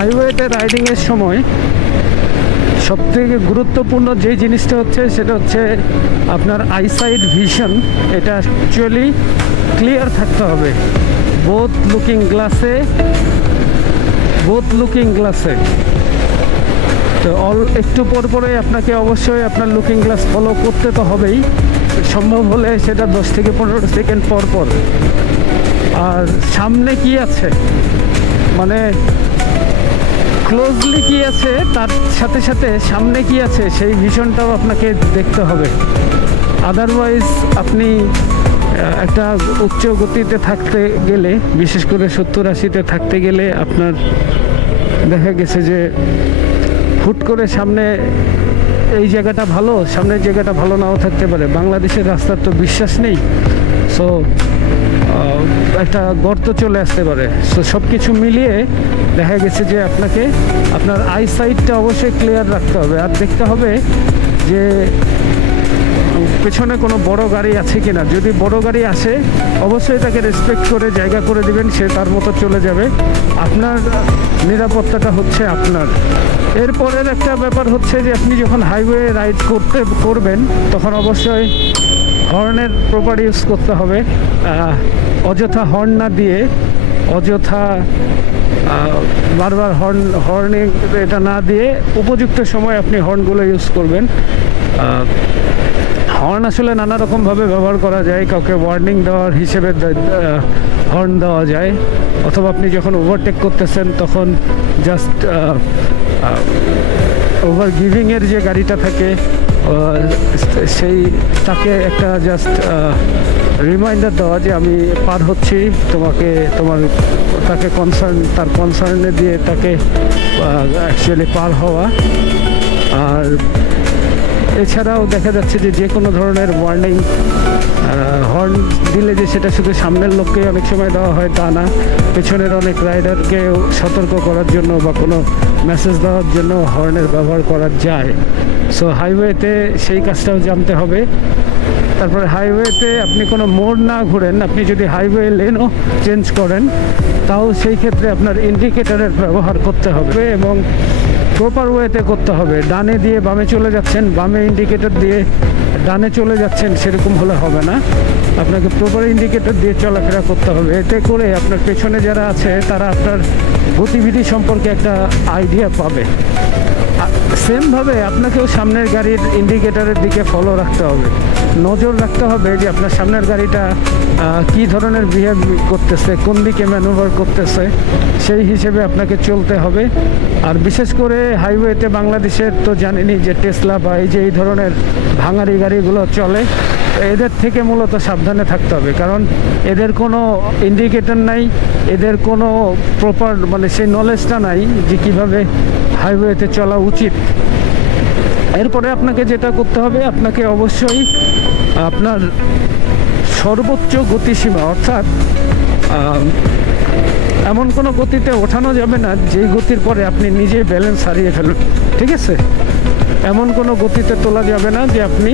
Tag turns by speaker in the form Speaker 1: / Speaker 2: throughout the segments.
Speaker 1: হাইওয়েতে রাইডিংয়ের সময় সবথেকে গুরুত্বপূর্ণ যে জিনিসটা হচ্ছে, সেটা হচ্ছে আপনার আইসাইড ভিশন এটা অ্যাকচুয়ালি ক্লিয়ার থাকতে হবে। বোথ লুকিং গ্লাসে বোথ লুকিং গ্লাসে তো অল একটু পর পরে আপনাকে অবশ্যই আপনার লুকিং গ্লাস ফলো করতে তো হবেই। সম্ভব হলে সেটা দশ থেকে পনেরো সেকেন্ড পর পর। আর সামনে কি আছে? মানে ক্লোজলি কি আছে? তার সাথে সাথে সামনে কি আছে? সেই ভিশনটাও আপনাকে দেখতে হবে। আদারওয়াইজ আপনি একটা উচ্চ গতিতে থাকতে গেলে, বিশেষ করে সত্তর আশিতে থাকতে গেলে আপনার দেখা গেছে যে, হুট করে সামনে এই জায়গাটা ভালো, সামনের জায়গাটা ভালো নাও থাকতে পারে। বাংলাদেশের রাস্তার তো বিশ্বাস নেই। সো একটা গর্ত চলে আসতে পারে। সো সব কিছু মিলিয়ে দেখা গেছে যে আপনাকে আপনার আই সাইডটা অবশ্যই ক্লিয়ার রাখতে হবে। আর দেখতে হবে যে পেছনে কোনো বড় গাড়ি আছে কিনা। যদি বড় গাড়ি আসে, অবশ্যই তাকে রেসপেক্ট করে, জায়গা করে দিবেন, সে তার মতো চলে যাবে। আপনার নিরাপত্তাটা হচ্ছে আপনার। এরপরের একটা ব্যাপার হচ্ছে যে আপনি যখন হাইওয়ে রাইড করতে, করবেন, তখন অবশ্যই হর্নের প্রপার ইউজ করতে হবে। অযথা হর্ন না দিয়ে, অযথা বারবার হর্ন হর্নিং এটা না দিয়ে উপযুক্ত সময় আপনি হর্নগুলো ইউজ করবেন। হর্ন আসলে নানা রকমভাবে ব্যবহার করা যায়। কাউকে ওয়ার্নিং দেওয়ার হিসেবে হর্ন দেওয়া যায়। অথবা আপনি যখন ওভারটেক করতেছেন, তখন জাস্ট ওভার গিভিংয়ের যে গাড়িটা থাকে সেই তাকে একটা জাস্ট রিমাইন্ডার দেওয়া যে আমি পার হচ্ছি। তোমাকে, তোমার, তাকে কনসার্ন তার কনসার্নে দিয়ে তাকে অ্যাকচুয়ালি পার হওয়া। আর এছাড়াও দেখা যাচ্ছে যে যে কোনো ধরনের ওয়ার্নিং হর্ন দিলে যে সেটা শুধু সামনের লোককে অনেক সময় দেওয়া হয় তা না, পেছনের অনেক রাইডারকে সতর্ক করার জন্য বা কোনো মেসেজ দেওয়ার জন্য হর্নের ব্যবহার করা যায়। সো হাইওয়েতে সেই কাজটাও জানতে হবে। তারপরে হাইওয়েতে আপনি কোনো মোড় না ঘুরেন, আপনি যদি হাইওয়ে লেনও চেঞ্জ করেন, তাও সেই ক্ষেত্রে আপনার ইন্ডিকেটারের ব্যবহার করতে হবে এবং প্রপার ওয়েতে করতে হবে। ডানে দিয়ে বামে চলে যাচ্ছেন, বামে ইন্ডিকেটর দিয়ে ডানে চলে যাচ্ছেন, সেরকম হলে হবে না। আপনাকে প্রপার ইন্ডিকেটর দিয়ে চলাফেরা করতে হবে। এতে করে আপনার পেছনে যারা আছে, তারা আপনার গতিবিধি সম্পর্কে একটা আইডিয়া পাবে। সেমভাবে আপনাকেও সামনের গাড়ির ইন্ডিকেটারের দিকে ফলো রাখতে হবে। নজর রাখতে হবে যে আপনার সামনের গাড়িটা কি ধরনের বিহেভ করতেছে, কোন দিকে ম্যানুভার করতেছে, সেই হিসেবে আপনাকে চলতে হবে। আর বিশেষ করে হাইওয়েতে বাংলাদেশের তো জানেনি যে টেসলা বা এই যে এই ধরনের ভাঙারি গাড়িগুলো চলে এদের থেকে মূলত সাবধানে থাকতে হবে। কারণ এদের কোনো ইন্ডিকেটর নাই, এদের কোনো প্রপার মানে সেই নলেজটা নাই যে কীভাবে হাইওয়েতে চলা উচিত। এরপরে আপনাকে যেটা করতে হবে, আপনাকে অবশ্যই আপনার সর্বোচ্চ গতিসীমা, অর্থাৎ এমন কোনো গতিতে ওঠানো যাবে না যেই গতির পরে আপনি নিজে ব্যালেন্স হারিয়ে ফেলুন। ঠিক আছে? এমন কোনো গতিতে তোলা যাবে না যে আপনি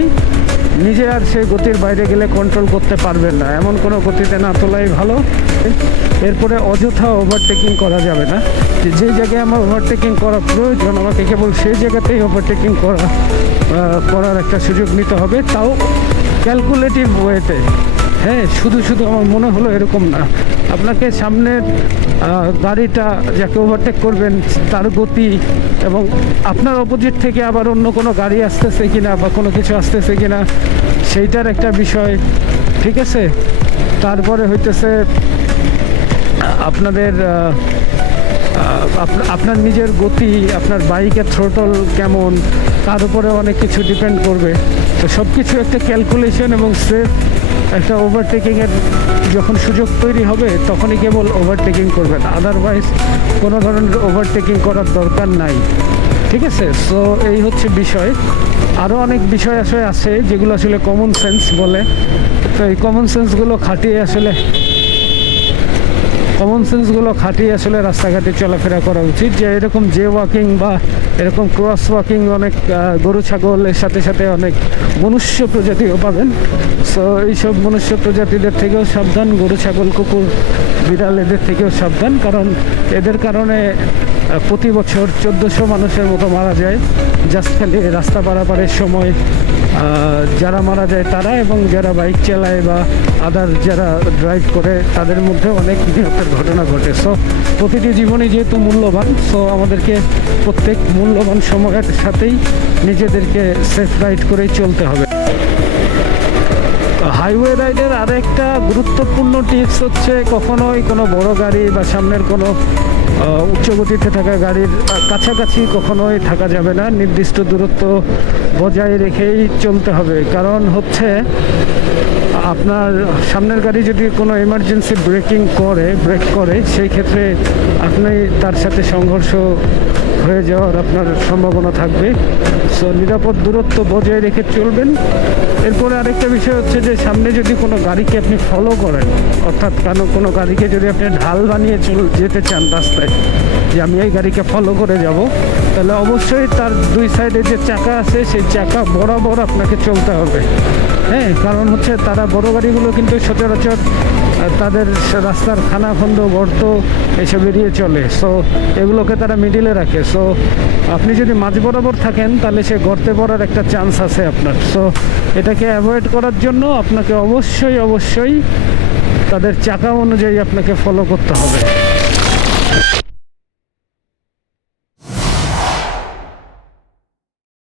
Speaker 1: নিজে আর সেই গতির বাইরে গেলে কন্ট্রোল করতে পারবেন না। এমন কোনো গতিতে না তোলাই ভালো। এরপরে অযথা ওভারটেকিং করা যাবে না। যে জায়গায় আমার ওভারটেকিং করা প্রয়োজন, আমাকে কেবল সেই জায়গাতেই ওভারটেকিং করা করার একটা সুযোগ নিতে হবে। তাও ক্যালকুলেটিভ ওয়েতে হ্যাঁ শুধু শুধু আমার মনে হলো এরকম না। আপনাকে সামনের গাড়িটা যাকে ওভারটেক করবেন, তার গতি এবং আপনার অপোজিট থেকে আবার অন্য কোনো গাড়ি আসতেছে কিনা বা কোনো কিছু আসতেছে কিনা, সেইটার একটা বিষয়, ঠিক আছে? তারপরে হইতেছে, আপনাদের আপনার নিজের গতি, আপনার বাইকের থ্রোটল কেমন তার উপরে অনেক কিছু ডিপেন্ড করবে। তো সব কিছু একটা ক্যালকুলেশন এবং সেফ একটা ওভারটেকিংয়ের যখন সুযোগ তৈরি হবে, তখনই কেবল ওভারটেকিং করবেন আদারওয়াইজ কোনো ধরনের ওভারটেকিং করার দরকার নাই। ঠিক আছে? সো এই হচ্ছে বিষয়। আরও অনেক বিষয় আসলে আছে যেগুলো আসলে কমন সেন্স বলে। তো এই কমন সেন্সগুলো খাটিয়ে আসলে কমন সেন্সগুলো খাটিয়ে আসলে রাস্তাঘাটে চলাফেরা করা উচিত। যে এরকম জে ওয়াকিং বা এরকম ক্রস ওয়াকিং অনেক গরু, ছাগলের সাথে সাথে অনেক মনুষ্য প্রজাতিও পাবেন। সো এইসব মনুষ্য প্রজাতিদের থেকেও সাবধান, গরু, ছাগল, কুকুর বিড়াল এদের থেকেও সাবধান। কারণ এদের কারণে প্রতি বছর চোদ্দোশো মানুষের মতো মারা যায়। জাস্ট খালি রাস্তা পারাপারের সময় যারা মারা যায় তারা এবং যারা বাইক চালায় বা আদার যারা ড্রাইভ করে, তাদের মধ্যে অনেক নিহতের ঘটনা ঘটে। সো প্রতিটি জীবনই যেহেতু মূল্যবান সো আমাদেরকে প্রত্যেক মূল্যবান সময়ের সাথেই নিজেদেরকে সেফ রাইড করেই চলতে হবে। হাইওয়ে রাইডের আরেকটা গুরুত্বপূর্ণ টিপস হচ্ছে কখনোই কোনো বড় গাড়ি বা সামনের কোনো উচ্চ গতিতে থাকা গাড়ির কাছাকাছি কখনোই থাকা যাবে না। নির্দিষ্ট দূরত্ব বজায় রেখেই চলতে হবে। কারণ হচ্ছে, আপনার সামনের গাড়ি যদি কোনো এমার্জেন্সি ব্রেকিং করে ব্রেক করে, সেই ক্ষেত্রে আপনি তার সাথে সংঘর্ষ হয়ে যাওয়ার আপনার সম্ভাবনা থাকবে। সো নিরাপদ দূরত্ব বজায় রেখে চলবেন। এরপরে আরেকটা বিষয় হচ্ছে যে, সামনে যদি কোনো গাড়িকে আপনি ফলো করেন, অর্থাৎ কেন, কোনো গাড়িকে যদি আপনি ঢাল বানিয়ে চল, যেতে চান রাস্তায় যে আমি এই গাড়িকে ফলো করে যাব। তাহলে অবশ্যই তার দুই সাইডে যে চাকা আছে, সেই চাকা বরাবর আপনাকে চলতে হবে। হ্যাঁ কারণ হচ্ছে তারা বড় গাড়িগুলো কিন্তু সচরাচর তাদের রাস্তার খানাখন্দ, গর্ত এসব এড়িয়ে চলে। সো এগুলোকে তারা মিডিলে রাখে। সো আপনি যদি মাঝ বরাবর থাকেন, তাহলে সে গর্তে পড়ার একটা চান্স আছে আপনার। সো এটাকে অ্যাভয়েড করার জন্য আপনাকে অবশ্যই অবশ্যই তাদের চাকা অনুযায়ী আপনাকে ফলো করতে হবে।